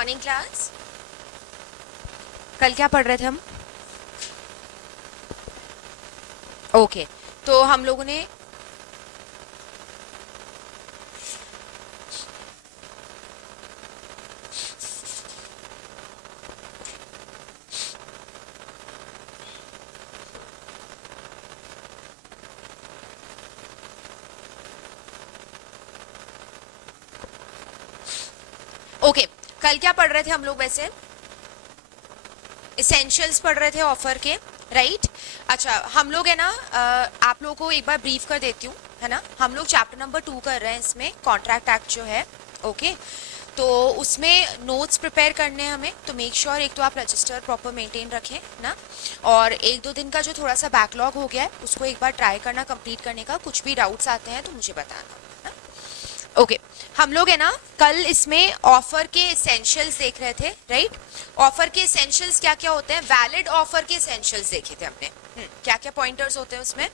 Morning class. कल क्या पढ़ रहे थे हम? ओके तो हम लोगों ने ओके कल क्या पढ़ रहे थे हम लोग वैसे? इसेंशियल्स पढ़ रहे थे ऑफर के, राइट? अच्छा हम लोग है ना, आप लोगों को एक बार ब्रीफ कर देती हूँ, है ना। हम लोग चैप्टर नंबर 2 कर रहे हैं इसमें, कॉन्ट्रैक्ट एक्ट जो है। ओके तो उसमें नोट्स प्रिपेयर करने हैं हमें, तो मेक श्योर एक तो आप रजिस्टर प्रॉपर मेंटेन रखें ना, और एक दो दिन का जो थोड़ा सा बैकलॉग हो गया है उसको एक बार ट्राई करना कंप्लीट करने का। कुछ भी डाउट्स आते हैं तो मुझे बताना ना। ओके हम लोग है ना कल इसमें ऑफर के एसेंशियल्स देख रहे थे, राइट? ऑफर के एसेंशियल्स क्या क्या होते हैं? वैलिड ऑफर के एसेंशियल्स देखे थे हमने। क्या क्या पॉइंटर्स होते हैं उसमें?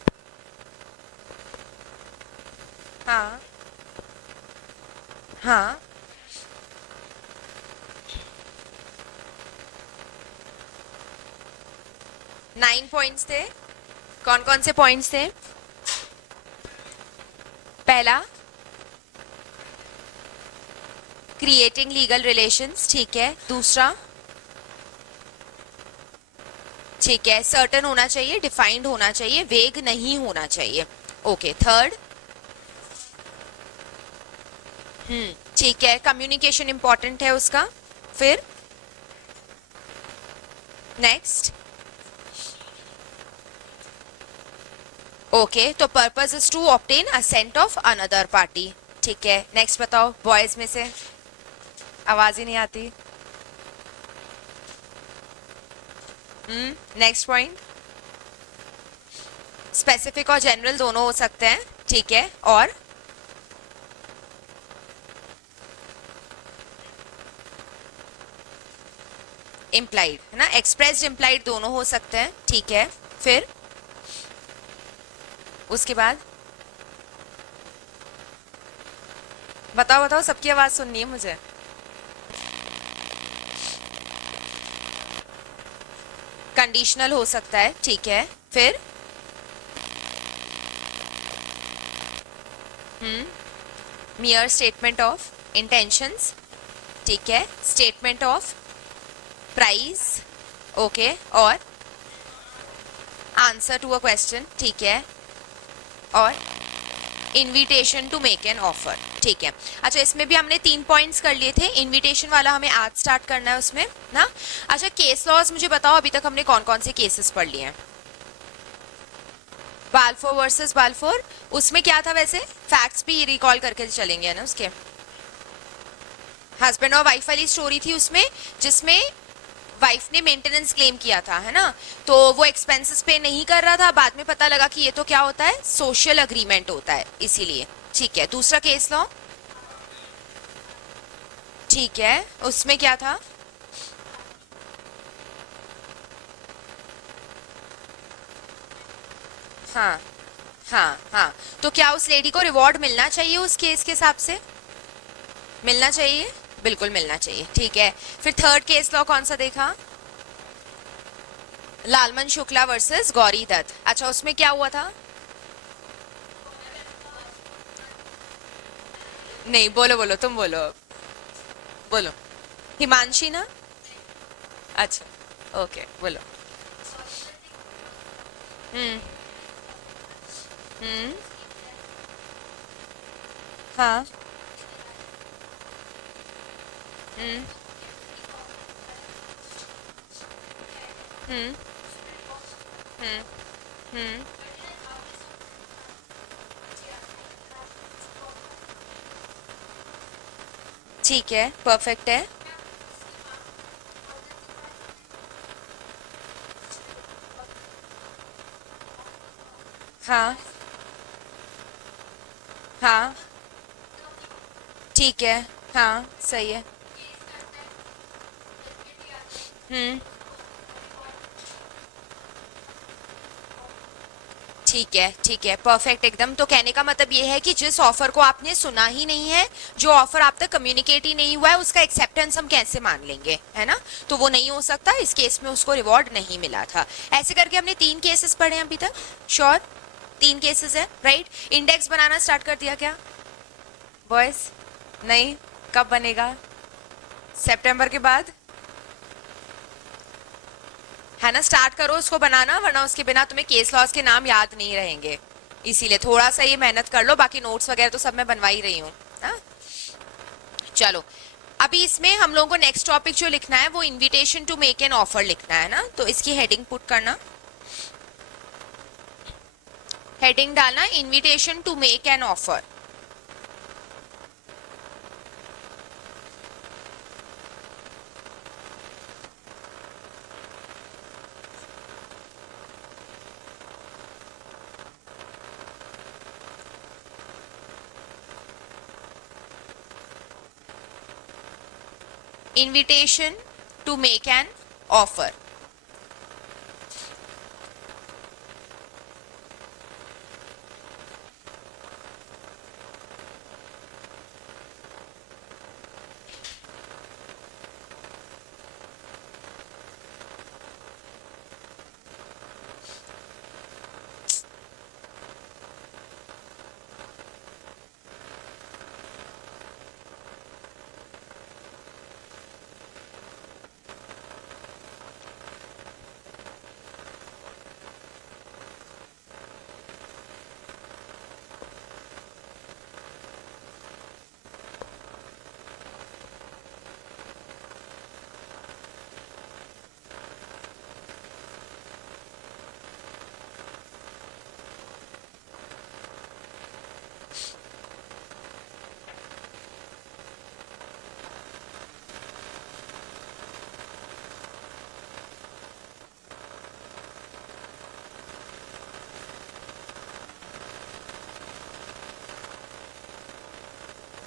हाँ हाँ 9 पॉइंट्स थे। कौन कौन से पॉइंट्स थे? पहला, क्रिएटिंग लीगल रिलेशंस, ठीक है। दूसरा, ठीक है, सर्टन होना चाहिए, डिफाइंड होना चाहिए, वेग नहीं होना चाहिए। ओके थर्ड, ठीक है, कम्युनिकेशन इंपॉर्टेंट है उसका। फिर नेक्स्ट, ओके तो purpose is to obtain assent of another party, ठीक है। नेक्स्ट बताओ, बॉयज में से आवाज ही नहीं आती। नेक्स्ट पॉइंट, स्पेसिफिक और जनरल दोनों हो सकते हैं, ठीक है। और इम्प्लाइड है ना, एक्सप्रेस्ड इम्प्लाइड दोनों हो सकते हैं, ठीक है। फिर उसके बाद बताओ बताओ, सबकी आवाज सुननी है मुझे। कंडीशनल हो सकता है, ठीक है। फिर मियर स्टेटमेंट ऑफ इंटेंशंस, ठीक है। Statement of price, okay. और आंसर टू अ क्वेश्चन, ठीक है। और invitation to make an offer, ठीक है। अच्छा इसमें भी हमने 3 पॉइंट्स कर लिए थे। इनविटेशन वाला हमें आज स्टार्ट करना है उसमें ना। अच्छा केस लॉज मुझे बताओ, अभी तक हमने कौन कौन से केसेस पढ़ लिए हैं? बाल्फोर वर्सेस बाल्फोर, उसमें क्या था वैसे? फैक्ट्स भी रिकॉल करके चलेंगे ना उसके। हस्बैंड और वाइफ वाली स्टोरी थी उसमें, जिसमें वाइफ ने मेंटेनेंस क्लेम किया था, है ना। तो वो एक्सपेंसेस पे नहीं कर रहा था, बाद में पता लगा कि ये तो क्या होता है, सोशल अग्रीमेंट होता है, इसीलिए। ठीक है, दूसरा केस लॉ, ठीक है, उसमें क्या था? हाँ हाँ हाँ, तो क्या उस लेडी को रिवॉर्ड मिलना चाहिए उस केस के हिसाब से? मिलना चाहिए, बिल्कुल मिलना चाहिए, ठीक है। फिर थर्ड केस लॉ कौन सा देखा? लालमन शुक्ला वर्सेस गौरी दत्त। अच्छा उसमें क्या हुआ था? नहीं बोलो बोलो, तुम बोलो अब, बोलो। हिमांशी ना? अच्छा ओके बोलो। हम्म हम्म हाँ हम्म हम्म हम्म हम्म ठीक है, परफेक्ट है। हाँ हाँ ठीक है, हाँ सही है। हम्म ठीक है, परफेक्ट एकदम। तो कहने का मतलब ये है कि जिस ऑफर को आपने सुना ही नहीं है, जो ऑफर आप तक कम्युनिकेट ही नहीं हुआ है, उसका एक्सेप्टेंस हम कैसे मान लेंगे, है ना? तो वो नहीं हो सकता, इस केस में उसको रिवॉर्ड नहीं मिला था। ऐसे करके हमने 3 केसेस पढ़े हैं अभी तक। श्योर 3 केसेस है, राइट? इंडेक्स बनाना स्टार्ट कर दिया क्या बॉयज? नहीं, कब बनेगा? सितंबर के बाद, है ना? स्टार्ट करो उसको बनाना, वरना उसके बिना तुम्हें केस लॉस के नाम याद नहीं रहेंगे। इसीलिए थोड़ा सा ये मेहनत कर लो, बाकी नोट्स वगैरह तो सब मैं बनवा ही रही हूँ। हाँ, चलो अभी इसमें हम लोगों को नेक्स्ट टॉपिक जो लिखना है वो invitation to make an offer लिखना है ना। तो इसकी हेडिंग पुट करना, हेडिंग डालना invitation to make an offer. invitation to make an offer.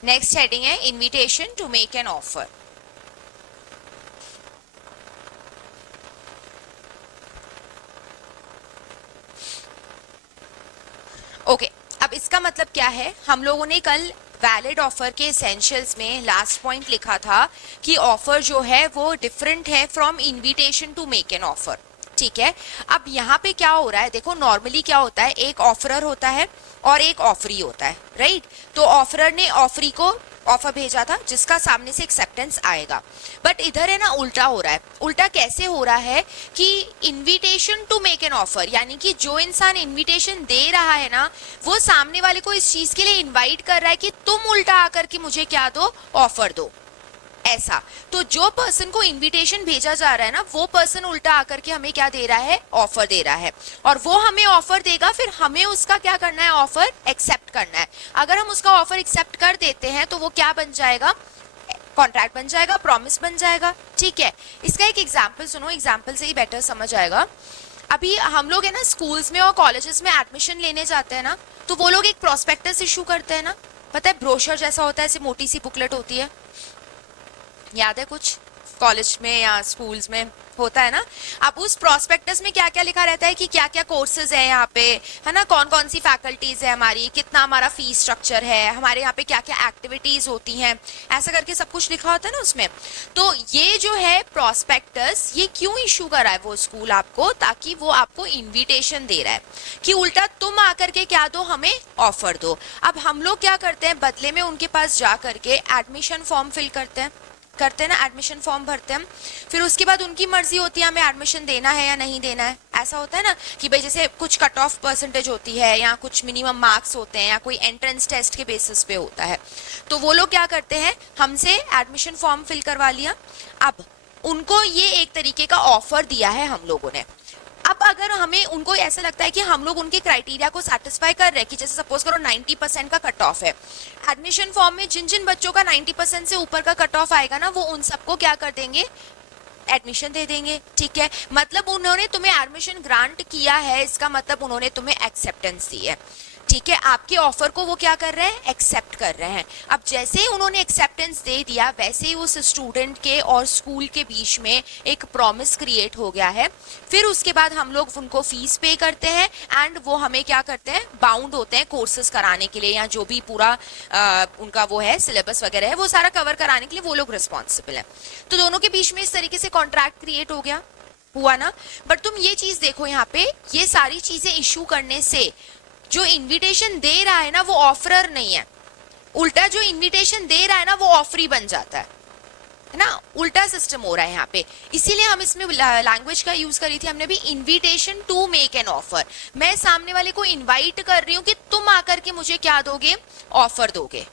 Next heading है invitation to make an offer. Okay, अब इसका मतलब क्या है? हम लोगों ने कल वैलिड ऑफर के एसेंशियल्स में लास्ट पॉइंट लिखा था कि ऑफर जो है वो डिफरेंट है from invitation to make an offer. ठीक है, अब यहाँ पे क्या हो रहा है? देखो नॉर्मली क्या होता है, एक ऑफरर होता है और एक ऑफरी होता है, राइट? तो ऑफरर ने ऑफरी को ऑफर भेजा था जिसका सामने से एक्सेप्टेंस आएगा, बट इधर है ना उल्टा हो रहा है। उल्टा कैसे हो रहा है कि invitation to make an offer, यानी कि जो इंसान इनविटेशन दे रहा है ना, वो सामने वाले को इस चीज के लिए इनवाइट कर रहा है कि तुम उल्टा आकर के मुझे क्या दो, ऑफर दो, ऐसा। तो जो पर्सन को इनविटेशन भेजा जा रहा है ना, वो पर्सन उल्टा आकर के हमें क्या दे रहा है, ऑफर दे रहा है, और वो हमें ऑफर देगा, फिर हमें उसका क्या करना है, ऑफर एक्सेप्ट करना है। अगर हम उसका ऑफर एक्सेप्ट कर देते हैं तो वो क्या बन जाएगा, कॉन्ट्रैक्ट बन जाएगा, प्रॉमिस बन जाएगा। ठीक है, इसका एक एग्जाम्पल सुनो, एग्जाम्पल से ही बेटर समझ आएगा। अभी हम लोग है ना स्कूल्स में और कॉलेजेस में एडमिशन लेने जाते हैं ना, तो वो लोग एक प्रोस्पेक्टस इशू करते हैं ना, पता है, ब्रोशर जैसा होता है, ऐसी मोटी सी बुकलेट होती है, याद है कुछ? कॉलेज में या स्कूल्स में होता है ना। अब उस प्रोस्पेक्टस में क्या क्या लिखा रहता है कि क्या क्या कोर्सेज है यहाँ पे, है ना, कौन कौन सी फैकल्टीज है हमारी, कितना हमारा फीस स्ट्रक्चर है, हमारे यहाँ पे क्या क्या एक्टिविटीज होती हैं, ऐसा करके सब कुछ लिखा होता है ना उसमें। तो ये जो है प्रोस्पेक्टस, ये क्यों इशू करा है वो स्कूल आपको, ताकि वो आपको इन्विटेशन दे रहा है कि उल्टा तुम आकर के क्या दो, हमें ऑफर दो। अब हम लोग क्या करते हैं, बदले में उनके पास जा करके एडमिशन फॉर्म फिल करते हैं ना, एडमिशन फॉर्म भरते हैं, फिर उसके बाद उनकी मर्जी होती है हमें एडमिशन देना है या नहीं देना है। ऐसा होता है ना कि भाई जैसे कुछ कट ऑफ परसेंटेज होती है या कुछ मिनिमम मार्क्स होते हैं या कोई एंट्रेंस टेस्ट के बेसिस पे होता है, तो वो लोग क्या करते हैं, हमसे एडमिशन फॉर्म फिल करवा लिया। अब उनको ये एक तरीके का ऑफर दिया है हम लोगों ने। अब अगर हमें उनको ऐसा लगता है कि हम लोग उनके क्राइटेरिया को सेटिस्फाई कर रहे हैं, कि जैसे सपोज करो 90% का कट ऑफ है, एडमिशन फॉर्म में जिन जिन बच्चों का 90% से ऊपर का कट ऑफ आएगा ना, वो उन सबको क्या कर देंगे, एडमिशन दे देंगे। ठीक है, मतलब उन्होंने तुम्हें एडमिशन ग्रांट किया है, इसका मतलब उन्होंने तुम्हें एक्सेप्टेंस दी है। ठीक है, आपके ऑफर को वो क्या कर रहे हैं, एक्सेप्ट कर रहे हैं। अब जैसे ही उन्होंने एक्सेप्टेंस दे दिया वैसे ही उस स्टूडेंट के और स्कूल के बीच में एक प्रॉमिस क्रिएट हो गया है। फिर उसके बाद हम लोग उनको फीस पे करते हैं एंड वो हमें क्या करते हैं, बाउंड होते हैं कोर्सेज कराने के लिए, या जो भी पूरा उनका वो है सिलेबस वगैरह है वो सारा कवर कराने के लिए वो लोग रिस्पॉन्सिबल है। तो दोनों के बीच में इस तरीके से कॉन्ट्रैक्ट क्रिएट हो गया, हुआ ना। बट तुम ये चीज देखो यहाँ पे, ये सारी चीजें इशू करने से जो इनविटेशन दे रहा है ना वो ऑफरर नहीं है, उल्टा जो इनविटेशन दे रहा है ना वो ऑफरी बन जाता है ना, उल्टा सिस्टम हो रहा है यहाँ पे। इसीलिए हम इसमें लैंग्वेज का यूज करी थी हमने भी, invitation to make an offer. मैं सामने वाले को इनवाइट कर रही हूँ कि तुम आकर के मुझे क्या दोगे, ऑफर दोगे।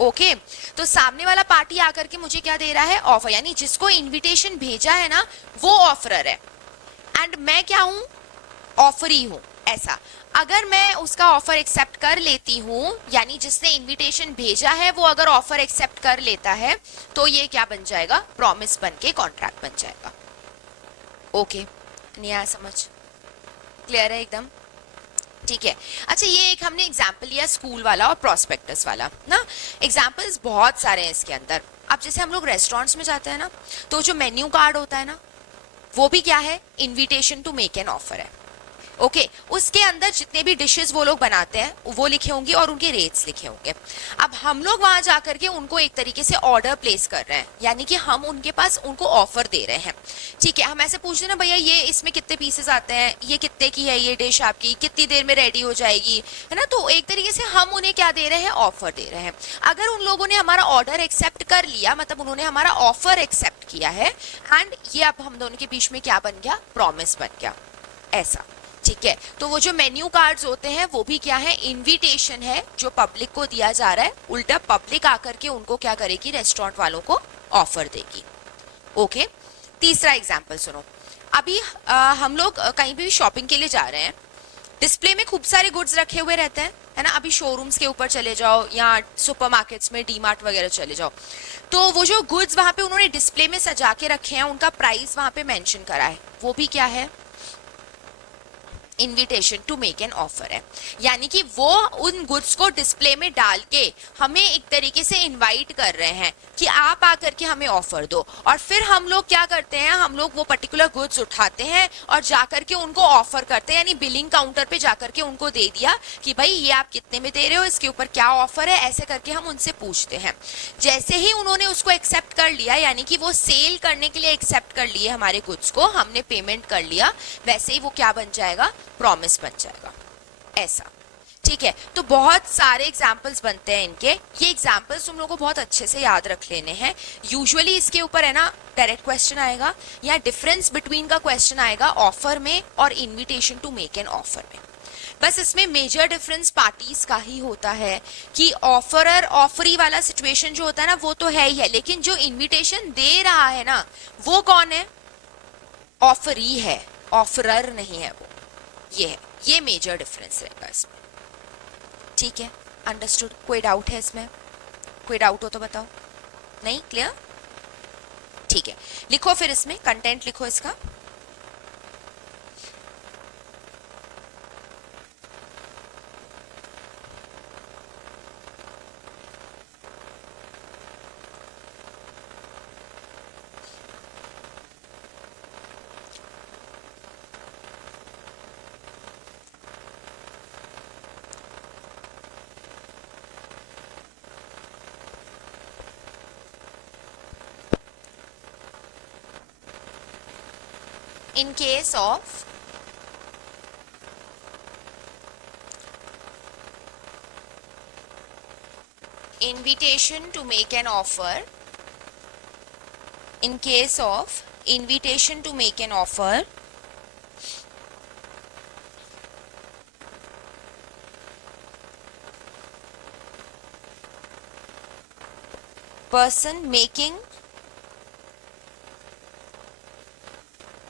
ओके तो सामने वाला पार्टी आकर के मुझे क्या दे रहा है, ऑफर, यानी जिसको इनविटेशन भेजा है ना वो ऑफरर है एंड मैं क्या हूं, ऑफरी हूं। ऐसा अगर मैं उसका ऑफर एक्सेप्ट कर लेती हूं, यानी जिसने इनविटेशन भेजा है वो अगर ऑफर एक्सेप्ट कर लेता है तो ये क्या बन जाएगा, प्रॉमिस बन के कॉन्ट्रैक्ट बन जाएगा। ओके नहीं आया समझ, क्लियर है एकदम, ठीक है। अच्छा ये एक हमने एग्जाम्पल लिया स्कूल वाला और प्रोस्पेक्टस वाला ना, एग्जाम्पल्स बहुत सारे हैं इसके अंदर। अब जैसे हम लोग रेस्टोरेंट्स में जाते हैं ना, तो जो मेन्यू कार्ड होता है ना वो भी क्या है, invitation to make an offer है। ओके उसके अंदर जितने भी डिशेस वो लोग बनाते हैं वो लिखे होंगे और उनके रेट्स लिखे होंगे। अब हम लोग वहां जाकर के उनको एक तरीके से ऑर्डर प्लेस कर रहे हैं, यानी कि हम उनके पास उनको ऑफर दे रहे हैं। ठीक है, हम ऐसे पूछ रहे हैं ना, भैया ये इसमें कितने पीसेस आते हैं, ये कितने की है ये डिश आपकी, कितनी देर में रेडी हो जाएगी, है ना। तो एक तरीके से हम उन्हें क्या दे रहे हैं, ऑफर दे रहे हैं। अगर उन लोगों ने हमारा ऑर्डर एक्सेप्ट कर लिया, मतलब उन्होंने हमारा ऑफर एक्सेप्ट किया है एंड ये अब हम दोनों के बीच में क्या बन गया, प्रॉमिस बन गया, ऐसा। ठीक है, तो वो जो मेन्यू कार्ड्स होते हैं वो भी क्या है, इनविटेशन है जो पब्लिक को दिया जा रहा है, उल्टा पब्लिक आकर के उनको क्या करेगी, रेस्टोरेंट वालों को ऑफर देगी। ओके तीसरा एग्जांपल सुनो। अभी हम लोग कहीं भी शॉपिंग के लिए जा रहे हैं, डिस्प्ले में खूब सारे गुड्स रखे हुए रहते हैं, है ना। अभी शोरूम्स के ऊपर चले जाओ या सुपरमार्केट्स में डीमार्ट वगैरह चले जाओ, तो वो जो गुड्स वहां पे उन्होंने डिस्प्ले में सजा के रखे हैं उनका प्राइस वहां पे मेंशन करा है, वो भी क्या है, invitation to make an offer है। यानी कि वो उन गुड्स को डिस्प्ले में डाल के हमें एक तरीके से इनवाइट कर रहे हैं कि आप आकर के हमें ऑफर दो, और फिर हम लोग क्या करते हैं, हम लोग वो पर्टिकुलर गुड्स उठाते हैं और जाकर के उनको ऑफर करते हैं, यानी बिलिंग काउंटर पे जाकर के उनको दे दिया कि भाई ये आप कितने में दे रहे हो, इसके ऊपर क्या ऑफर है, ऐसे करके हम उनसे पूछते हैं। जैसे ही उन्होंने उसको एक्सेप्ट कर लिया, यानी कि वो सेल करने के लिए एक्सेप्ट कर लिए हमारे गुड्स को, हमने पेमेंट कर लिया, वैसे ही वो क्या बन जाएगा, प्रॉमिस बन जाएगा, ऐसा। ठीक है, तो बहुत सारे एग्जाम्पल्स बनते हैं इनके, ये एग्जाम्पल्स तुम लोगों को बहुत अच्छे से याद रख लेने हैं। यूजुअली इसके ऊपर है ना डायरेक्ट क्वेश्चन आएगा या डिफरेंस बिटवीन का क्वेश्चन आएगा ऑफर में और invitation to make an offer में। बस इसमें मेजर डिफरेंस पार्टीज का ही होता है कि ऑफरर ऑफरी वाला सिचुएशन जो होता है ना वो तो है ही है, लेकिन जो इन्विटेशन दे रहा है ना वो कौन है, ऑफरी है, ऑफरर नहीं है वो, ये है, ये मेजर डिफरेंस रहेगा इसमें। ठीक है, अंडरस्टूड। कोई डाउट है इसमें, कोई डाउट हो तो बताओ, नहीं क्लियर, ठीक है। लिखो फिर इसमें कंटेंट लिखो इसका। In case of invitation to make an offer, in case of invitation to make an offer, person making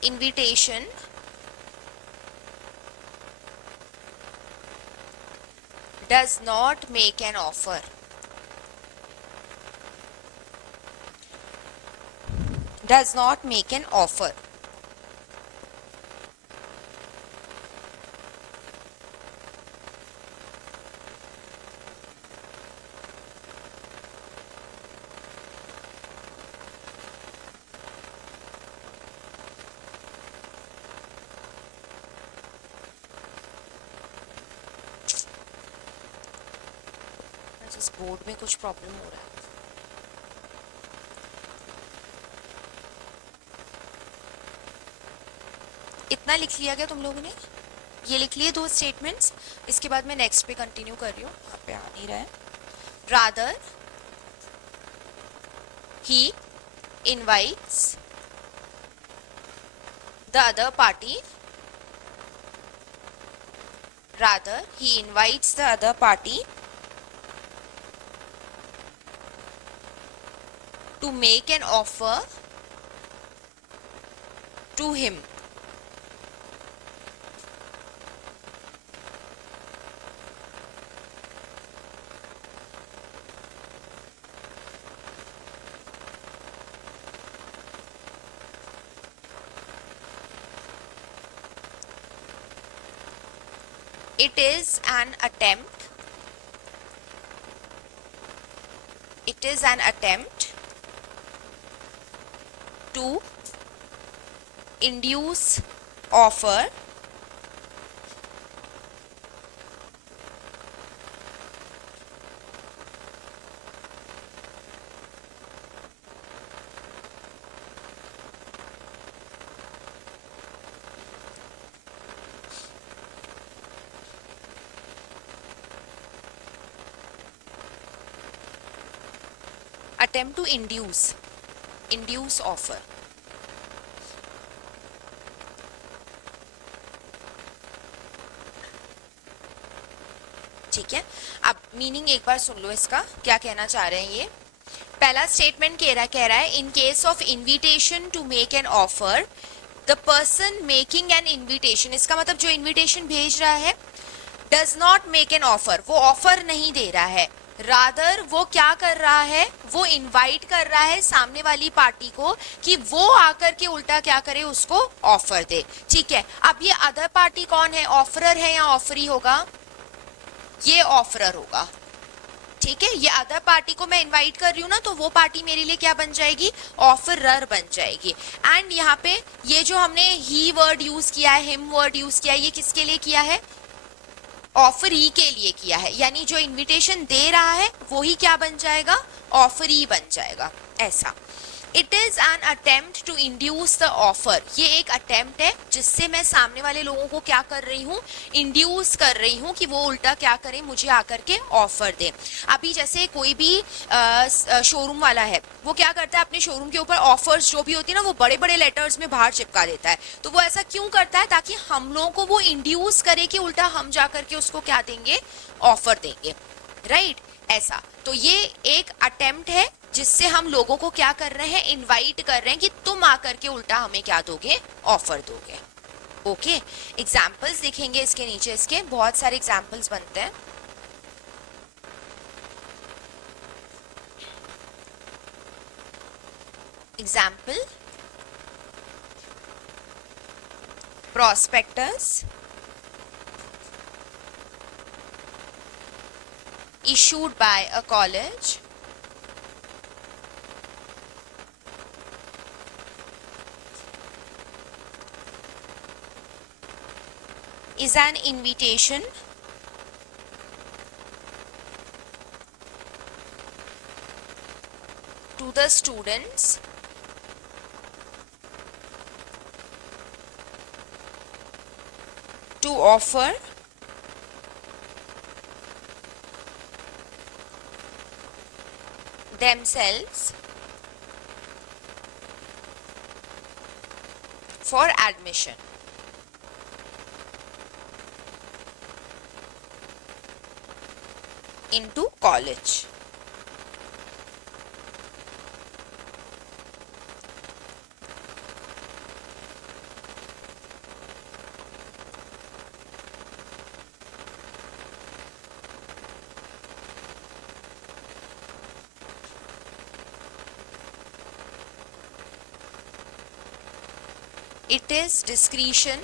invitation does not make an offer, does not make an offer, इस board में कुछ problem हो रहा है। इतना लिख लिया गया तुम लोगों ने? ये लिख लिए दो स्टेटमेंट्स। इसके बाद मैं नेक्स्ट पे कंटिन्यू कर रही हूँ, यहाँ पे आ नहीं रहा है। Rather he invites the other party, rather he invites the other party to make an offer to him. It is an attempt. It is an attempt to induce offer attempt to induce offer. ठीक है, अब meaning एक बार सुन लो इसका, क्या कहना चाह रहे हैं ये। पहला स्टेटमेंट कह रहा है in case of invitation to make an offer the person making an invitation, इसका मतलब जो इनविटेशन भेज रहा है does not make an offer, वो ऑफर नहीं दे रहा है, रादर वो क्या कर रहा है, वो इनवाइट कर रहा है सामने वाली पार्टी को कि वो आकर के उल्टा क्या करे, उसको ऑफर दे। ठीक है, अब ये अदर पार्टी कौन है, ऑफरर है या ऑफरी होगा? ये ऑफरर होगा। ठीक है, ये अदर पार्टी को मैं इनवाइट कर रही हूँ ना, तो वो पार्टी मेरे लिए क्या बन जाएगी, ऑफरर बन जाएगी। एंड यहाँ पे ये जो हमने ही वर्ड यूज किया है, हिम वर्ड यूज किया है, ये किसके लिए किया है, ऑफरी के लिए किया है, यानी जो इनविटेशन दे रहा है वो ही क्या बन जाएगा, ऑफरी बन जाएगा। ऐसा it is an attempt to induce the offer, ये एक अटेम्प्ट है जिससे मैं सामने वाले लोगों को क्या कर रही हूँ, इंड्यूस कर रही हूँ कि वो उल्टा क्या करें, मुझे आकर के ऑफर दे। अभी जैसे कोई भी शोरूम वाला है, वो क्या करता है, अपने शोरूम के ऊपर ऑफर्स जो भी होती है ना, वो बड़े बड़े लेटर्स में बाहर चिपका देता है। तो वो ऐसा क्यों करता है, ताकि हम लोगों को वो इंड्यूस करे कि उल्टा हम जा करके उसको क्या देंगे, ऑफर देंगे। राइट, ऐसा। तो ये एक अटेम्प्ट है जिससे हम लोगों को क्या कर रहे हैं, इनवाइट कर रहे हैं कि तुम आकर के उल्टा हमें क्या दोगे, ऑफर दोगे। ओके, एग्जाम्पल्स दिखेंगे इसके नीचे, इसके बहुत सारे एग्जाम्पल्स बनते हैं। Example, prospectus issued by a college is an invitation to the students to offer themselves for admission. Into college. It is discretion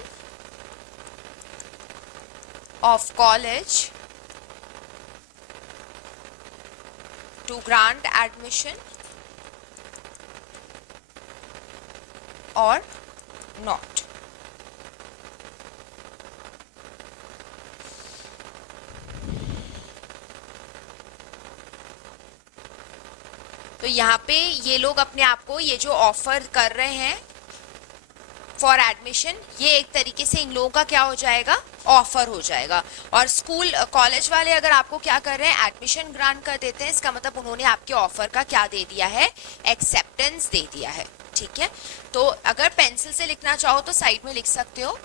of college to grant admission or not. तो यहाँ पे ये लोग अपने आप को ये जो ऑफर कर रहे हैं फॉर एडमिशन, ये एक तरीके से इन लोगों का क्या हो जाएगा, ऑफर हो जाएगा। और स्कूल कॉलेज वाले अगर आपको क्या कर रहे हैं, एडमिशन ग्रांट कर देते हैं, इसका मतलब उन्होंने आपके ऑफर का क्या दे दिया है, एक्सेप्टेंस दे दिया है। ठीक है, तो अगर पेंसिल से लिखना चाहो तो साइड में लिख सकते हो,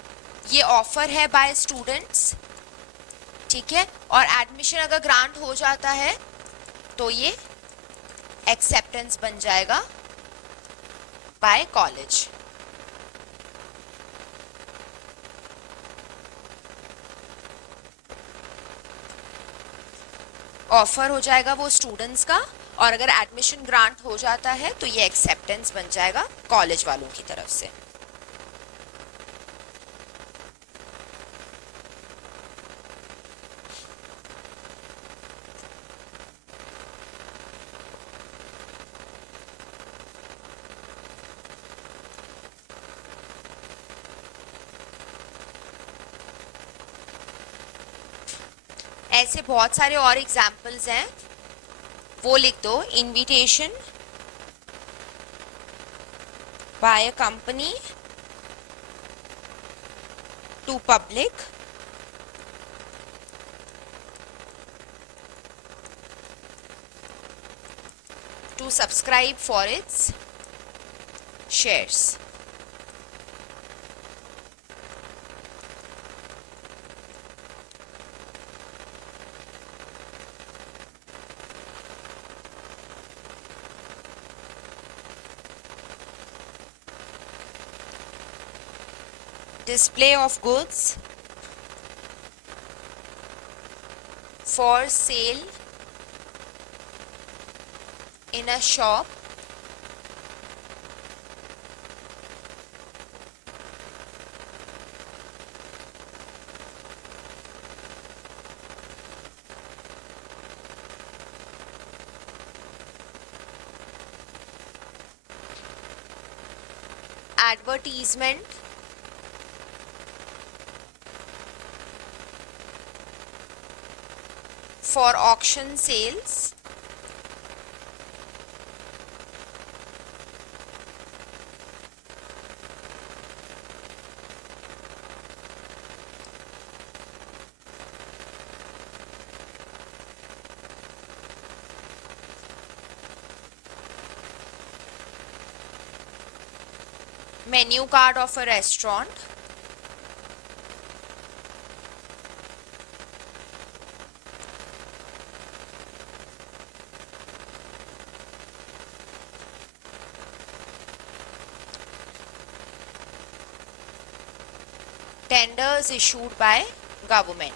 ये ऑफर है बाय स्टूडेंट्स। ठीक है, और एडमिशन अगर ग्रांट हो जाता है तो ये एक्सेप्टेंस बन जाएगा बाय कॉलेज। ऑफर हो जाएगा वो स्टूडेंट्स का, और अगर एडमिशन ग्रांट हो जाता है तो ये एक्सेप्टेंस बन जाएगा कॉलेज वालों की तरफ से। ऐसे बहुत सारे और एग्जाम्पल्स हैं, वो लिख दो। Invitation by a company to public to subscribe for its shares. Display of goods for sale in a shop advertisement for auction sales menu card of a restaurant tenders issued by government।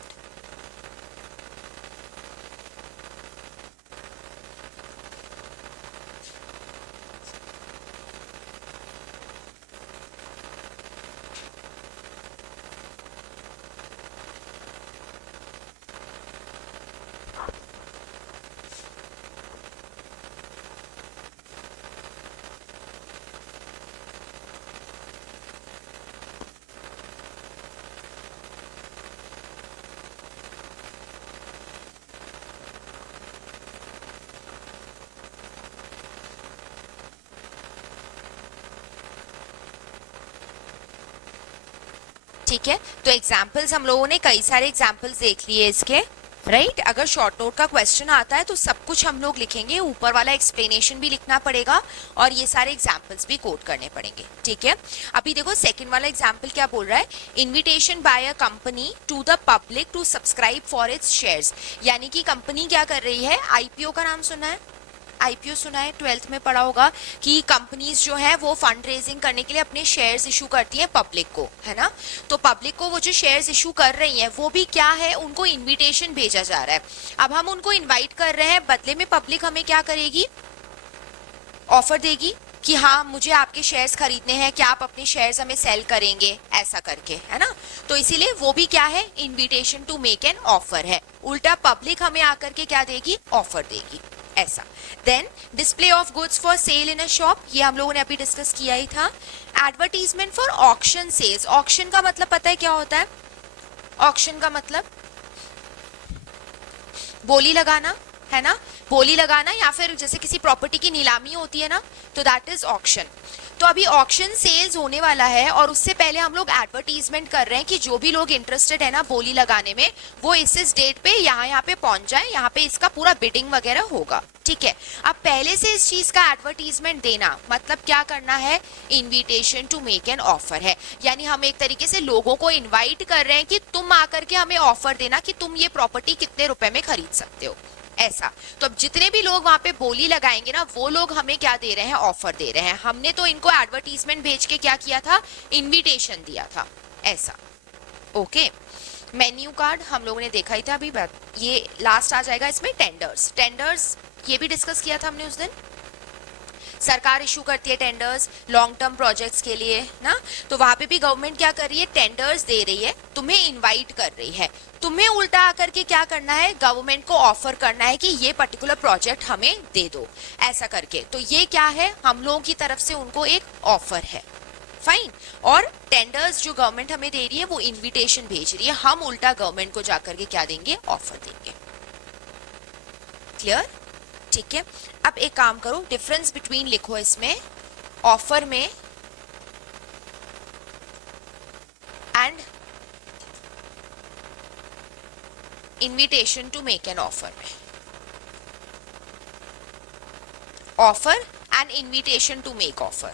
ठीक है, तो examples हम लोगों ने कई सारे examples देख लिए इसके, राइट। अगर शॉर्ट नोट का क्वेश्चन आता है तो सब कुछ हम लोग लिखेंगे, ऊपर वाला एक्सप्लेनेशन भी लिखना पड़ेगा और ये सारे एग्जाम्पल्स भी कोट करने पड़ेंगे। ठीक है, अभी देखो सेकंड वाला एग्जाम्पल क्या बोल रहा है, invitation by a company to the public to subscribe for its shares. यानी कि कंपनी क्या कर रही है, आईपीओ का नाम सुना है, आईपीओ सुना है, 12th में पढ़ा होगा कि कंपनीज जो है वो फंड रेजिंग करने के लिए अपने शेयर्स इशू करती हैं पब्लिक को, है ना। तो पब्लिक को वो जो शेयर्स इशू कर रही हैं वो भी क्या है, उनको इनविटेशन भेजा जा रहा है। अब हम उनको इनवाइट कर रहे हैं, बदले में पब्लिक हमें क्या करेगी, ऑफर देगी कि हाँ मुझे आपके शेयर्स खरीदने हैं, क्या आप अपने शेयर्स हमें सेल करेंगे, ऐसा करके, है ना। तो इसीलिए वो भी क्या है, invitation to make an offer है। उल्टा पब्लिक हमें आकर के क्या देगी, ऑफर देगी, ऐसा। Then display of goods for sale in a shop, ये हम लोगों ने अभी डिस्कस किया ही था। Advertisement for auction sales, auction का मतलब पता है क्या होता है, ऑक्शन का मतलब बोली लगाना, है ना, बोली लगाना, या फिर जैसे किसी प्रॉपर्टी की नीलामी होती है ना, तो दैट इज ऑक्शन। तो अभी ऑक्शन सेल्स होने वाला है और उससे पहले हम लोग एडवर्टीजमेंट कर रहे हैं कि जो भी लोग इंटरेस्टेड है ना बोली लगाने में, वो इस डेट पे यहाँ पे पहुंच जाए, यहाँ पे इसका पूरा बिडिंग वगैरह होगा, ठीक है। अब पहले से इस चीज का एडवर्टीजमेंट देना मतलब क्या करना है, invitation to make an offer है, यानी हम एक तरीके से लोगों को इन्वाइट कर रहे हैं कि तुम आकर के हमें ऑफर देना कि तुम ये प्रॉपर्टी कितने रुपए में खरीद सकते हो, ऐसा। तो अब जितने भी लोग वहां पे बोली लगाएंगे ना, वो लोग हमें क्या दे रहे हैं, ऑफर दे रहे हैं। हमने तो इनको एडवर्टीजमेंट भेज के क्या किया था, इनविटेशन दिया था, ऐसा। ओके, मेन्यू कार्ड हम लोगों ने देखा ही था अभी बात, ये लास्ट आ जाएगा इसमें। टेंडर्स, टेंडर्स ये भी डिस्कस किया था हमने उस दिन। सरकार इशू करती है टेंडर्स लॉन्ग टर्म प्रोजेक्ट्स के लिए ना, तो वहां पे भी गवर्नमेंट क्या कर रही है, टेंडर्स दे रही है, तुम्हें इनवाइट कर रही है, तुम्हें उल्टा आकर के क्या करना है, गवर्नमेंट को ऑफर करना है कि ये पर्टिकुलर प्रोजेक्ट हमें दे दो, ऐसा करके। तो ये क्या है, हम लोगों की तरफ से उनको एक ऑफर है, फाइन। और टेंडर्स जो गवर्नमेंट हमें दे रही है वो इनविटेशन भेज रही है, हम उल्टा गवर्नमेंट को जाकर के क्या देंगे, ऑफर देंगे। क्लियर, ठीक है। अब एक काम करो, डिफरेंस बिटवीन लिखो इसमें, ऑफर में and invitation to make an offer में, offer and invitation to make offer.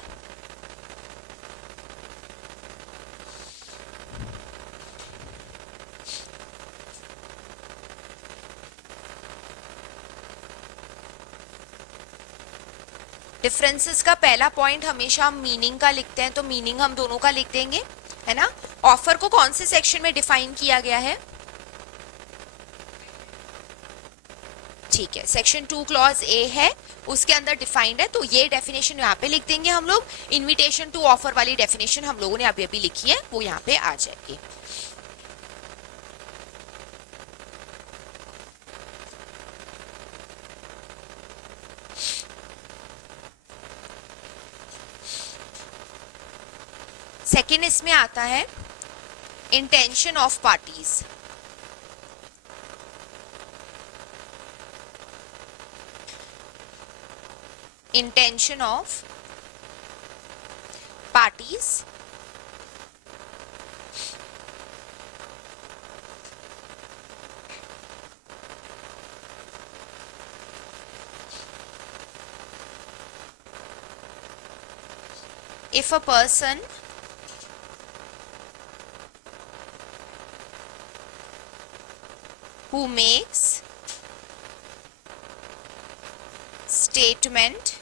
Differences का पहला पॉइंट हमेशा हम मीनिंग का लिखते हैं, तो मीनिंग हम दोनों का लिख देंगे, है ना। ऑफर को कौन से सेक्शन में डिफाइन किया गया है, ठीक है, सेक्शन 2 क्लॉज ए है, उसके अंदर डिफाइंड है, तो ये डेफिनेशन यहाँ पे लिख देंगे हम लोग। इनविटेशन टू ऑफर वाली डेफिनेशन हम लोगों ने अभी अभी लिखी है, वो यहाँ पे आ जाएगी। सेकेंड इसमें आता है intention of parties. Intention of parties, if a person who makes statement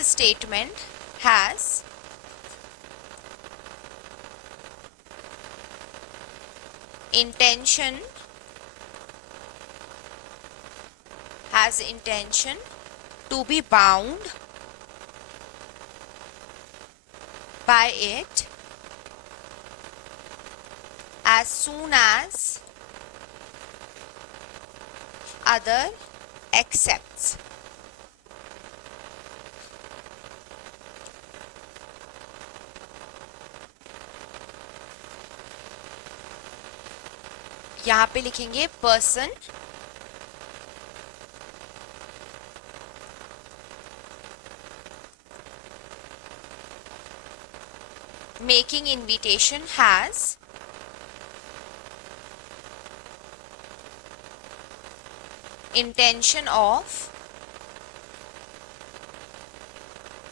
a statement has intention to be bound by it as soon as other accepts. यहां पे लिखेंगे person making invitation has intention of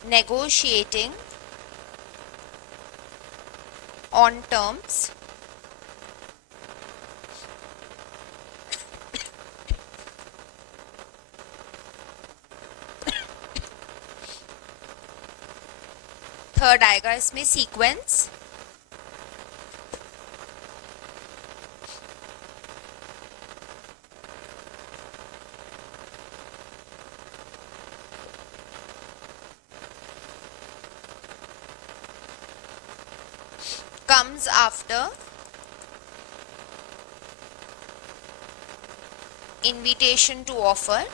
negotiating on terms third आएगा इसमें sequence, comes after invitation to offer,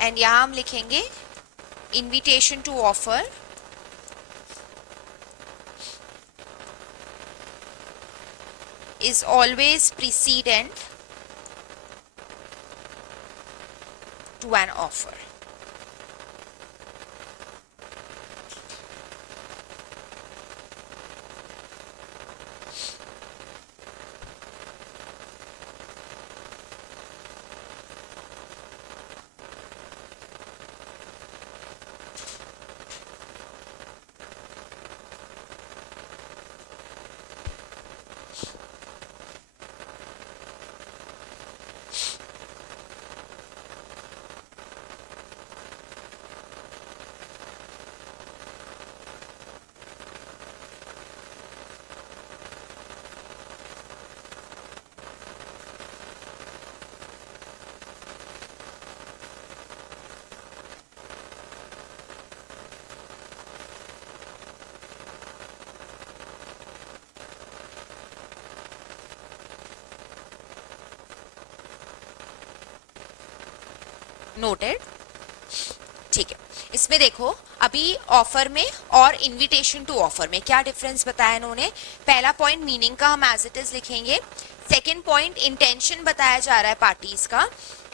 and यहां हम लिखेंगे invitation to offer is always precedent to an offer. Noted. ठीक है, इसमें देखो अभी ऑफर में और इनविटेशन टू ऑफर में क्या डिफरेंस बताया इन्होंने। पहला पॉइंट मीनिंग का हम एज इट इज लिखेंगे। सेकेंड पॉइंट इंटेंशन बताया जा रहा है पार्टीज का।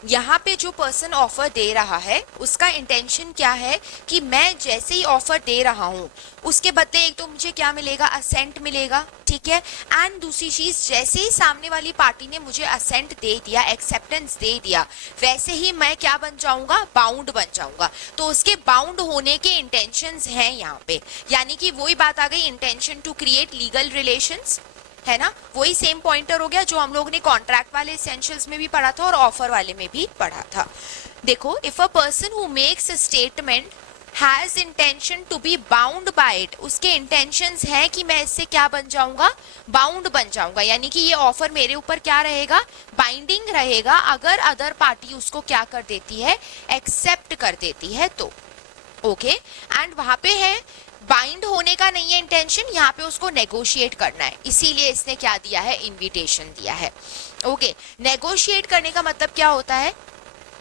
यहाँ पे जो पर्सन ऑफर दे रहा है उसका इंटेंशन क्या है कि मैं जैसे ही ऑफर दे रहा हूँ उसके बदले एक तो मुझे क्या मिलेगा, असेंट मिलेगा, ठीक है। एंड दूसरी चीज, जैसे ही सामने वाली पार्टी ने मुझे असेंट दे दिया, एक्सेप्टेंस दे दिया, वैसे ही मैं क्या बन जाऊंगा, बाउंड बन जाऊंगा। तो उसके बाउंड होने के इंटेंशंस हैं यहाँ पे, यानी कि वही बात आ गई, intention to create legal relations, है ना। वही सेम पॉइंटर हो गया जो हम लोग ने कॉन्ट्रैक्ट वाले एसेंशियल्स में भी पढ़ा था और ऑफर वाले में भी पढ़ा था। देखो, if a person who makes a statement has intention to be bound by it, उसके इंटेंशंस हैं कि मैं इससे क्या बन जाऊंगा, बाउंड बन जाऊंगा, यानी कि ये ऑफर मेरे ऊपर क्या रहेगा, बाइंडिंग रहेगा, अगर अदर पार्टी उसको क्या कर देती है, एक्सेप्ट कर देती है तो। ओके, एंड वहां पे है बाइंड होने का नहीं है इंटेंशन, यहाँ पे उसको नेगोशिएट करना है, इसीलिए इसने क्या दिया है, इनविटेशन दिया है। ओके, नेगोशिएट करने का मतलब क्या होता है,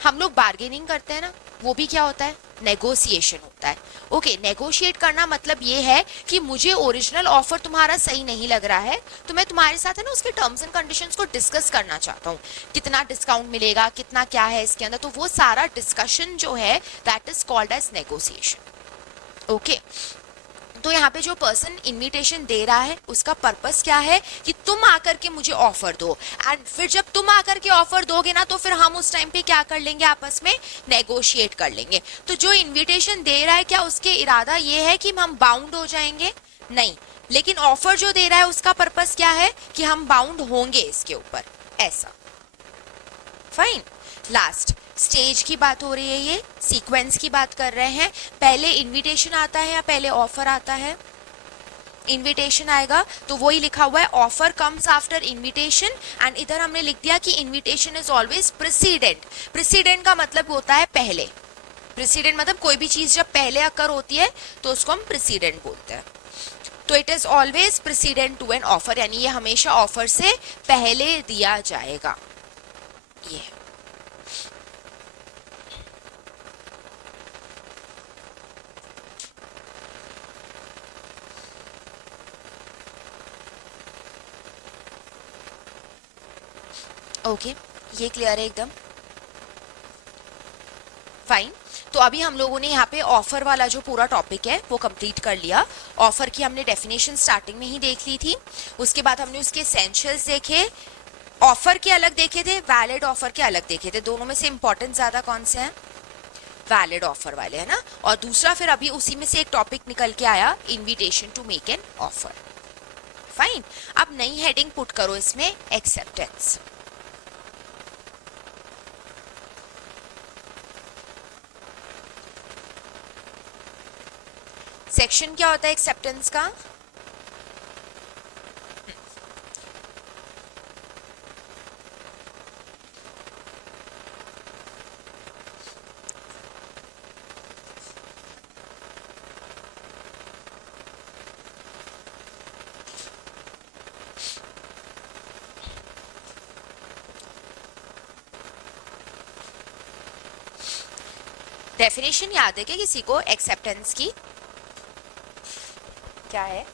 हम लोग बार्गेनिंग करते हैं ना, वो भी क्या होता है, नेगोशिएशन होता है। ओके, नेगोशिएट करना मतलब ये है कि मुझे ओरिजिनल ऑफर तुम्हारा सही नहीं लग रहा है तो मैं तुम्हारे साथ है ना उसके टर्म्स एंड कंडीशंस को डिस्कस करना चाहता हूँ, कितना डिस्काउंट मिलेगा, कितना क्या है इसके अंदर, तो वो सारा डिस्कशन जो है that is called as negotiation. Okay, तो यहाँ पे जो पर्सन इनविटेशन दे रहा है उसका पर्पस क्या है कि तुम आकर के मुझे ऑफर दो, एंड फिर जब तुम आकर के ऑफर दोगे ना तो फिर हम उस टाइम पे क्या कर लेंगे, आपस में नेगोशिएट कर लेंगे। तो जो इनविटेशन दे रहा है क्या उसके इरादा ये है कि हम बाउंड हो जाएंगे, नहीं, लेकिन ऑफर जो दे रहा है उसका पर्पस क्या है कि हम बाउंड होंगे इसके ऊपर, ऐसा। फाइन, लास्ट स्टेज की बात हो रही है, ये सीक्वेंस की बात कर रहे हैं। पहले इनविटेशन आता है या पहले ऑफर आता है, इनविटेशन आएगा, तो वही लिखा हुआ है offer comes after invitation, and इधर हमने लिख दिया कि invitation is always president. President का मतलब होता है पहले, प्रेसिडेंट मतलब कोई भी चीज जब पहले अकर होती है तो उसको हम प्रेसिडेंट बोलते हैं। तो it is always president to an offer, यानी ये हमेशा ऑफर से पहले दिया जाएगा, ये है। ओके, ये क्लियर है एकदम, फाइन। तो अभी हम लोगों ने यहाँ पे ऑफर वाला जो पूरा टॉपिक है वो कंप्लीट कर लिया। ऑफर की हमने डेफिनेशन स्टार्टिंग में ही देख ली थी, उसके बाद हमने उसके एसेंशियल्स देखे, ऑफर के अलग देखे थे, वैलिड ऑफर के अलग देखे थे। दोनों में से इंपॉर्टेंट ज्यादा कौन से हैं, वैलिड ऑफर वाले, है ना। और दूसरा फिर अभी उसी में से एक टॉपिक निकल के आया, invitation to make an offer. Fine, अब नई हेडिंग पुट करो इसमें, एक्सेप्टेंस। सेक्शन क्या होता है एक्सेप्टेंस का, डेफिनेशन याद है क्या किसी को एक्सेप्टेंस की? क्या है?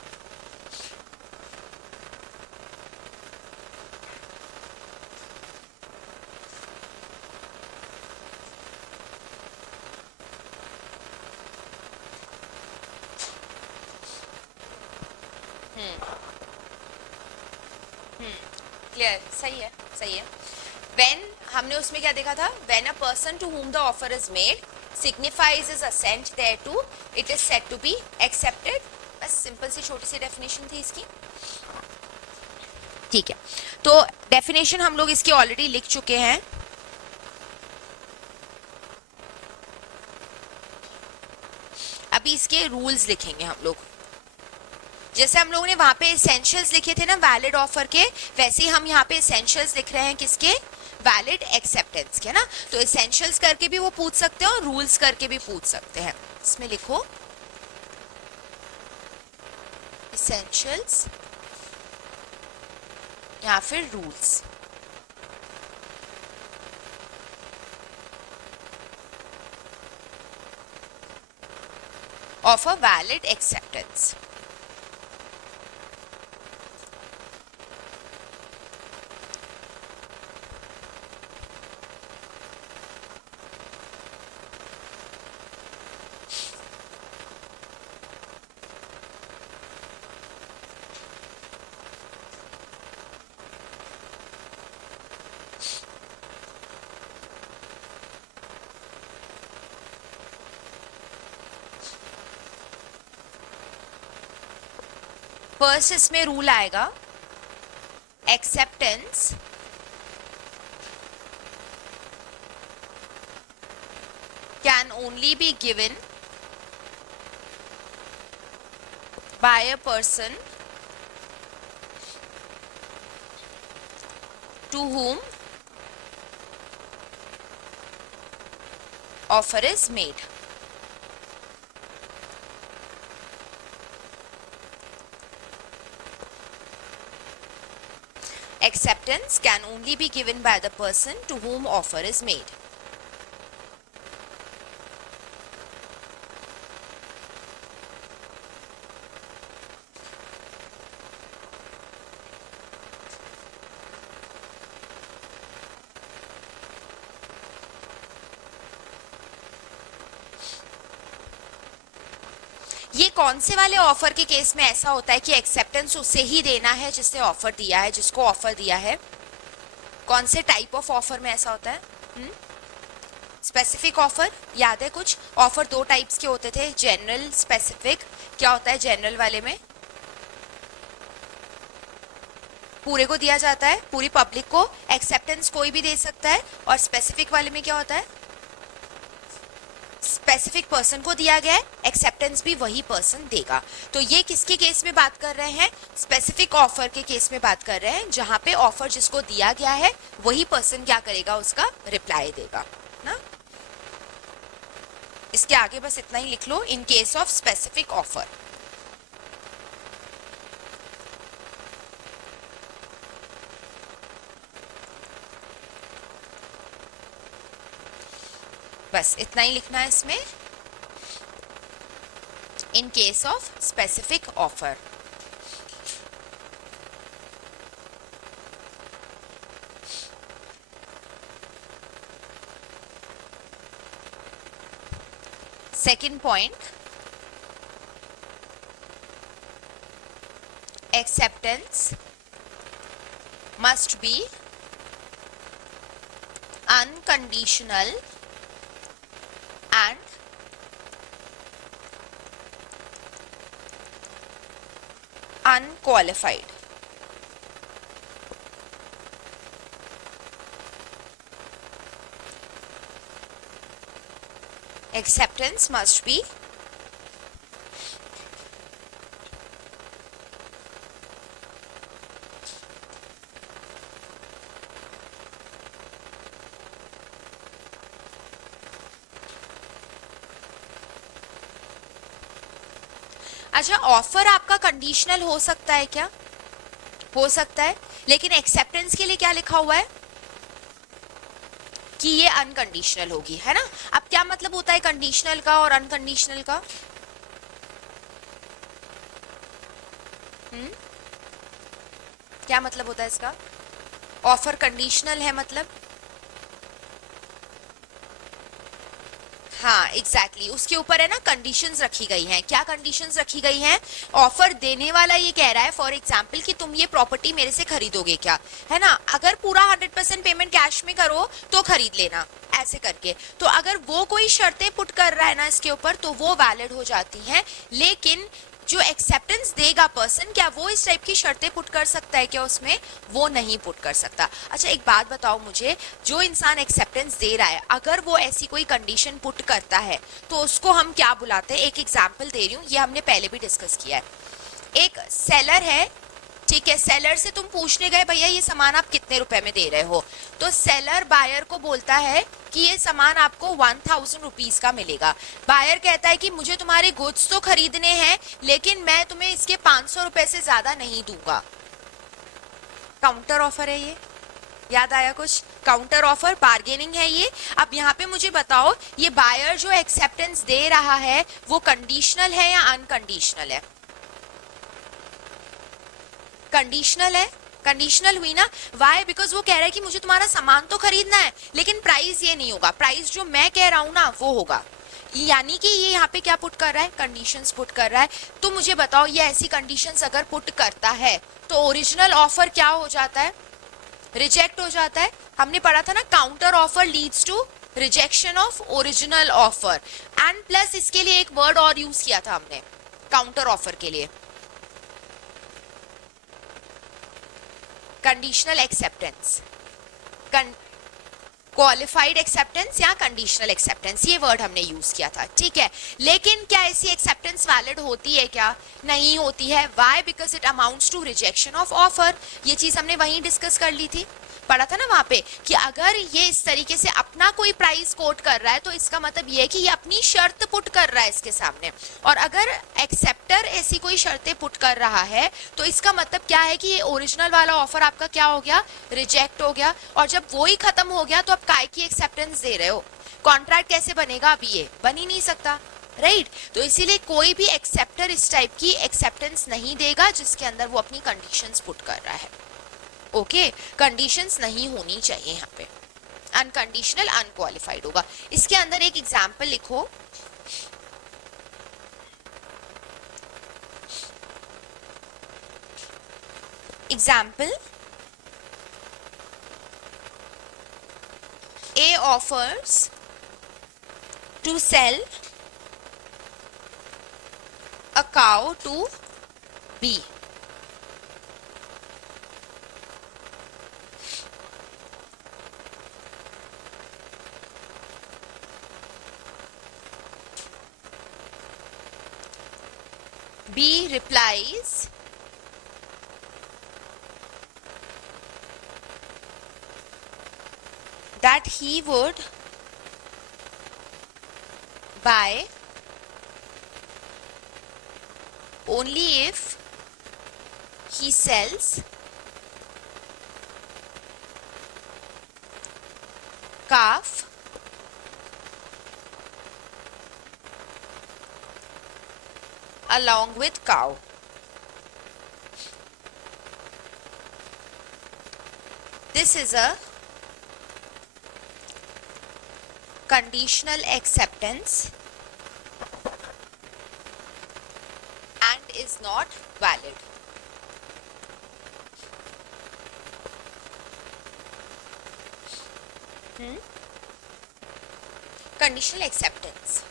क्लियर, सही है, सही है। व्हेन हमने उसमें क्या देखा था? When a person to whom the offer is made signifies his assent thereto, it is said to be accepted. बस सिंपल सी छोटी सी डेफिनेशन थी इसकी। ठीक है, तो डेफिनेशन हम लोग इसकी ऑलरेडी लिख चुके हैं। अभी इसके रूल्स लिखेंगे हम लोग। जैसे हम लोगों ने वहां पे एसेंशियल्स लिखे थे ना वैलिड ऑफर के, वैसे ही हम यहाँ पे एसेंशियल्स लिख रहे हैं किसके? वैलिड एक्सेप्टेंस के ना। तो एसेंशियल्स करके भी वो पूछ सकते हैं और रूल्स करके भी पूछ सकते हैं। इसमें लिखो एसेंशियल्स या फिर rules. Of a valid acceptance. First इसमें रूल आएगा acceptance can only be given by a person to whom offer is made. Acceptance can only be given by the person to whom offer is made. ये कौन से वाले offer के case में ऐसा होता है कि एक्सेप्टेंस उसे ही देना है जिसने ऑफर दिया है, जिसको ऑफर दिया है? कौन से टाइप ऑफ ऑफर में ऐसा होता है? स्पेसिफिक ऑफर याद है कुछ? ऑफर दो टाइप्स के होते थे, जनरल, स्पेसिफिक। क्या होता है जनरल वाले में? पूरे को दिया जाता है, पूरी पब्लिक को, एक्सेप्टेंस कोई भी दे सकता है। और स्पेसिफिक वाले में क्या होता है? स्पेसिफिक पर्सन को दिया गया है, एक्सेप्टेंस भी वही पर्सन देगा। तो ये किसके केस में बात कर रहे हैं? स्पेसिफिक ऑफर के केस में बात कर रहे हैं, जहां पे ऑफर जिसको दिया गया है वही पर्सन क्या करेगा? उसका रिप्लाई देगा ना। इसके आगे बस इतना ही लिख लो, in case of specific offer. बस इतना ही लिखना है इसमें, in case of specific offer. Second point, acceptance must be unconditional and unqualified. Acceptance must be अच्छा, ऑफर आपका कंडीशनल हो सकता है क्या? हो सकता है, लेकिन एक्सेप्टेंस के लिए क्या लिखा हुआ है कि ये अनकंडीशनल होगी, है ना। अब क्या मतलब होता है कंडीशनल का और अनकंडीशनल का? क्या मतलब होता है इसका? ऑफर कंडीशनल है मतलब, हाँ एग्जैक्टली उसके ऊपर है ना कंडीशंस रखी गई हैं। क्या कंडीशंस रखी गई हैं? ऑफर देने वाला ये कह रहा है फॉर एग्जांपल कि तुम ये प्रॉपर्टी मेरे से खरीदोगे क्या, है ना। अगर पूरा 100% पेमेंट कैश में करो तो खरीद लेना, ऐसे करके। तो अगर वो कोई शर्तें पुट कर रहा है ना इसके ऊपर, तो वो वैलिड हो जाती हैं। लेकिन जो एक्सेप्टेंस देगा पर्सन, क्या वो इस टाइप की शर्तें पुट कर सकता है क्या उसमें? वो नहीं पुट कर सकता। अच्छा एक बात बताओ मुझे, जो इंसान एक्सेप्टेंस दे रहा है अगर वो ऐसी कोई कंडीशन पुट करता है तो उसको हम क्या बुलाते हैं? एक एग्जांपल दे रही हूँ, ये हमने पहले भी डिस्कस किया है। एक सेलर है, ठीक है, सेलर से तुम पूछने गए भैया ये सामान आप कितने रुपए में दे रहे हो, तो सेलर बायर को बोलता है कि ये सामान आपको 1000 रुपीज का मिलेगा। बायर कहता है कि मुझे तुम्हारे गुड्स तो खरीदने हैं लेकिन मैं तुम्हें इसके 500 रुपए से ज्यादा नहीं दूंगा। काउंटर ऑफर है ये, याद आया कुछ? काउंटर ऑफर, बार्गेनिंग है ये। अब यहाँ पे मुझे बताओ ये बायर जो एक्सेप्टेंस दे रहा है वो कंडीशनल है या अनकंडीशनल है? कंडीशनल है, कंडीशनल हुई ना। वाई? बिकॉज वो कह रहा है कि मुझे तुम्हारा सामान तो खरीदना है लेकिन प्राइस ये नहीं होगा, प्राइस जो मैं कह रहा हूं ना वो होगा। यानी कि ये यहाँ पे क्या पुट कर रहा है? कंडीशंस पुट कर रहा है। तो मुझे बताओ ये ऐसी कंडीशंस अगर पुट करता है तो ओरिजिनल ऑफर क्या हो जाता है? रिजेक्ट हो जाता है। हमने पढ़ा था ना counter offer leads to rejection of original offer. And plus इसके लिए एक वर्ड और यूज किया था हमने काउंटर ऑफर के लिए, कंडीशनल एक्सेप्टेंस, क्वालिफाइड एक्सेप्टेंस या कंडीशनल एक्सेप्टेंस, ये वर्ड हमने यूज किया था, ठीक है। लेकिन क्या ऐसी एक्सेप्टेंस वैलिड होती है क्या? नहीं होती है। Why? Because it amounts to rejection of offer. ये चीज हमने वहीं डिस्कस कर ली थी, पढ़ा था ना वहां पे कि अगर ये इस तरीके से अपना कोई प्राइस कोट कर रहा है तो इसका मतलब ये है कि ये अपनी शर्त पुट कर रहा है इसके सामने। और अगर एक्सेप्टर ऐसी कोई शर्तें पुट कर रहा है तो इसका मतलब क्या है कि ये ओरिजिनल वाला ऑफर आपका क्या हो गया? रिजेक्ट हो गया। और जब वो ही खत्म हो गया तो आप काय की एक्सेप्टेंस दे रहे हो? कॉन्ट्रैक्ट कैसे बनेगा? अभी ये बन ही नहीं सकता, राइट तो इसीलिए कोई भी एक्सेप्टर इस टाइप की एक्सेप्टेंस नहीं देगा जिसके अंदर वो अपनी कंडीशंस पुट कर रहा है। ओके, कंडीशंस नहीं होनी चाहिए यहाँ पे। अनकंडीशनल अनक्वालिफाइड होगा। इसके अंदर एक एग्जाम्पल लिखो, example A offers to sell a cow to B. B replies that he would buy only if he sells calf along with cow. This is a conditional acceptance and is not valid. Conditional acceptance.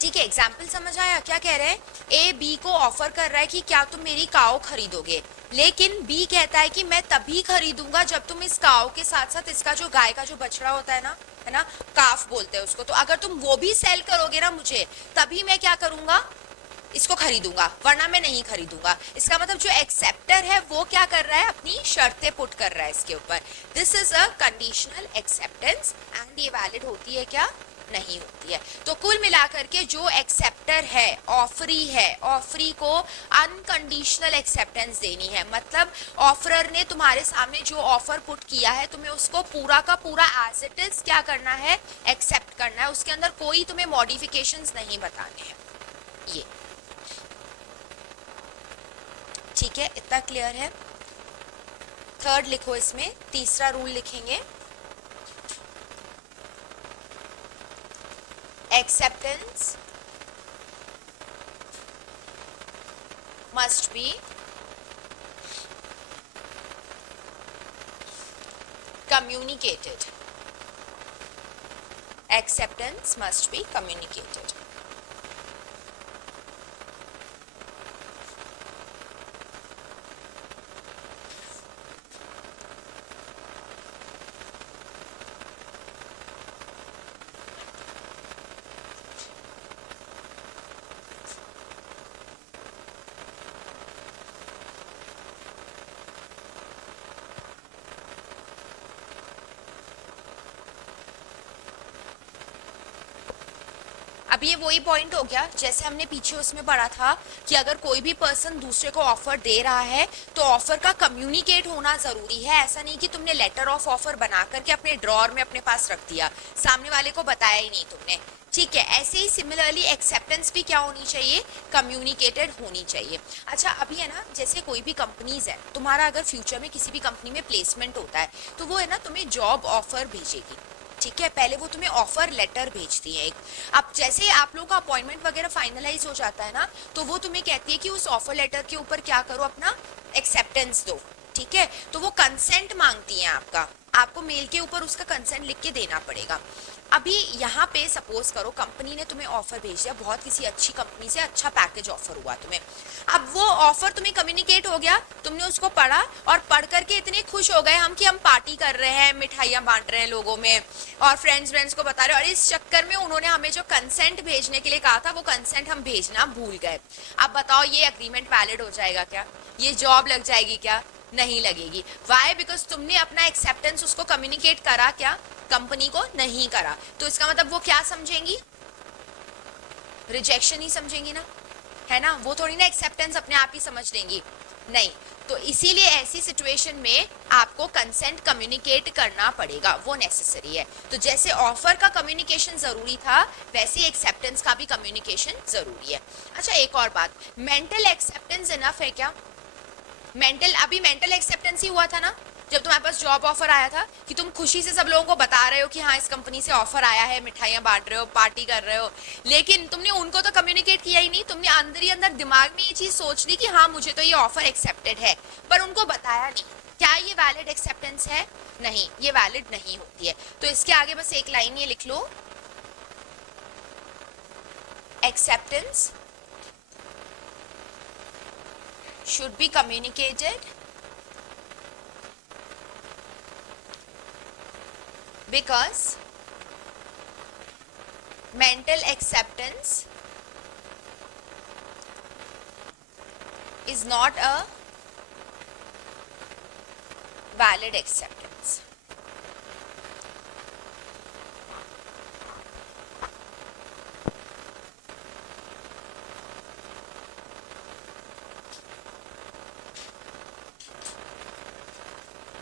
ठीक है, example समझ आया? क्या कह रहे हैं? A B को offer कर रहा है कि क्या तुम मेरी काव खरीदोगे, लेकिन बी कहता है कि मैं तभी खरीदूंगा जब तुम इस काव के साथ साथ इसका जो गाय का जो बछड़ा होता है ना, काफ बोलते हैं उसको, तो अगर तुम वो भी सेल करोगे ना मुझे, तभी मैं क्या करूंगा? इसको खरीदूंगा वरना मैं नहीं खरीदूंगा। इसका मतलब जो एक्सेप्टर है वो क्या कर रहा है, अपनी शर्तें पुट कर रहा है इसके ऊपर। This is a conditional acceptance and ये वैलिड होती है क्या, नहीं होती है। तो कुल मिलाकर के जो एक्सेप्टर है, ऑफरी को अनकंडीशनल एक्सेप्टेंस देनी है। मतलब ऑफरर ने तुम्हारे सामने जो ऑफर पुट किया है तुम्हें उसको पूरा का पूरा एज इट इज क्या करना है, एक्सेप्ट करना है। उसके अंदर कोई तुम्हें मॉडिफिकेशंस नहीं बताने हैं। ये ठीक है, इतना क्लियर है। थर्ड लिखो, इसमें तीसरा रूल लिखेंगे, acceptance must be communicated. Acceptance must be communicated. अब ये वही पॉइंट हो गया जैसे हमने पीछे उसमें पढ़ा था कि अगर कोई भी पर्सन दूसरे को ऑफर दे रहा है तो ऑफर का कम्युनिकेट होना जरूरी है। ऐसा नहीं कि तुमने लेटर ऑफ ऑफर बना करके अपने ड्रॉर में अपने पास रख दिया, सामने वाले को बताया ही नहीं तुमने। ठीक है, ऐसे ही सिमिलरली एक्सेप्टेंस भी क्या होनी चाहिए, कम्युनिकेटेड होनी चाहिए। अच्छा अभी है ना, जैसे कोई भी कंपनीज है, तुम्हारा अगर फ्यूचर में किसी भी कंपनी में प्लेसमेंट होता है तो वो है ना तुम्हें जॉब ऑफर भेजेगी। ठीक है, पहले वो तुम्हें ऑफर लेटर भेजती है एक। अब जैसे ही आप लोगों का अपॉइंटमेंट वगैरह फाइनलाइज हो जाता है ना, तो वो तुम्हें कहती है कि उस ऑफर लेटर के ऊपर क्या करो, अपना एक्सेप्टेंस दो। ठीक है, तो वो कंसेंट मांगती है आपका, आपको मेल के ऊपर उसका कंसेंट लिख के देना पड़ेगा। अभी यहाँ पे सपोज करो कंपनी ने तुम्हें ऑफर भेज दिया, बहुत किसी अच्छी कंपनी से अच्छा पैकेज ऑफर हुआ तुम्हें। अब वो ऑफर तुम्हें कम्युनिकेट हो गया, तुमने उसको पढ़ा और पढ़ करके इतने खुश हो गए हम कि हम पार्टी कर रहे हैं, मिठाइयाँ बांट रहे हैं लोगों में और फ्रेंड्स को बता रहे हैं, और इस चक्कर में उन्होंने हमें जो कंसेंट भेजने के लिए कहा था वो कंसेंट हम भेजना भूल गए। अब बताओ ये एग्रीमेंट वैलिड हो जाएगा क्या, ये जॉब लग जाएगी क्या, नहीं लगेगी। वाई, बिकॉज तुमने अपना एक्सेप्टेंस उसको कम्युनिकेट करा क्या, कंपनी को नहीं करा। तो इसका मतलब वो क्या समझेंगी, रिजेक्शन ही समझेंगी ना, है ना। वो थोड़ी ना एक्सेप्टेंस अपने आप ही समझ लेंगी, नहीं। तो इसीलिए ऐसी सिचुएशन में आपको कंसेंट कम्युनिकेट करना पड़ेगा, वो नेसेसरी है। तो जैसे ऑफर का कम्युनिकेशन जरूरी था वैसे एक्सेप्टेंस का भी कम्युनिकेशन जरूरी है। अच्छा एक और बात, मेंटल एक्सेप्टेंस इनफ है क्या। मेंटल, अभी मेंटल एक्सेप्टेंस ही हुआ था ना जब तुम्हारे पास जॉब ऑफर आया था, कि तुम खुशी से सब लोगों को बता रहे हो कि हाँ इस कंपनी से ऑफर आया है, मिठाइयाँ बांट रहे हो, पार्टी कर रहे हो, लेकिन तुमने उनको तो कम्युनिकेट किया ही नहीं। तुमने अंदर ही अंदर दिमाग में ये चीज सोच ली कि हाँ मुझे तो ये ऑफर एक्सेप्टेड है, पर उनको बताया नहीं। क्या ये वैलिड एक्सेप्टेंस है, नहीं, ये वैलिड नहीं होती है। तो इसके आगे बस एक लाइन ये लिख लो, acceptance should be communicated because mental acceptance is not a valid acceptance.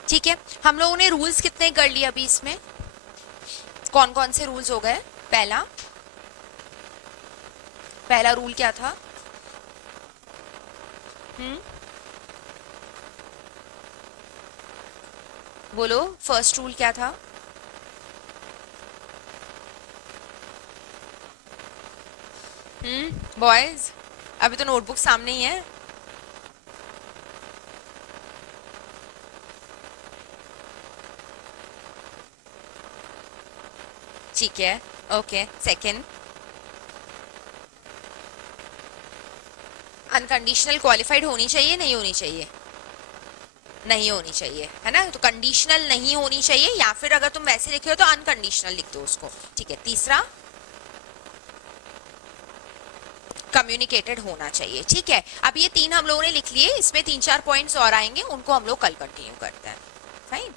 ठीक है, हम लोगों ने रूल्स कितने कर लिए अभी इसमें, कौन कौन से रूल्स हो गए। पहला रूल क्या था, बोलो, फर्स्ट रूल क्या था। बॉयज अभी तो नोटबुक सामने ही है। ठीक है, ओके। सेकंड, अनकंडीशनल क्वालिफाइड होनी चाहिए, नहीं होनी चाहिए, नहीं होनी चाहिए, है ना। तो कंडीशनल नहीं होनी चाहिए, या फिर अगर तुम वैसे लिखे हो तो अनकंडीशनल लिख दो उसको। ठीक है, तीसरा कम्युनिकेटेड होना चाहिए, ठीक है। अब ये 3 हम लोगों ने लिख लिए, इसमें 3-4 पॉइंट्स और आएंगे, उनको हम लोग कल कंटिन्यू करते हैं, फाइन।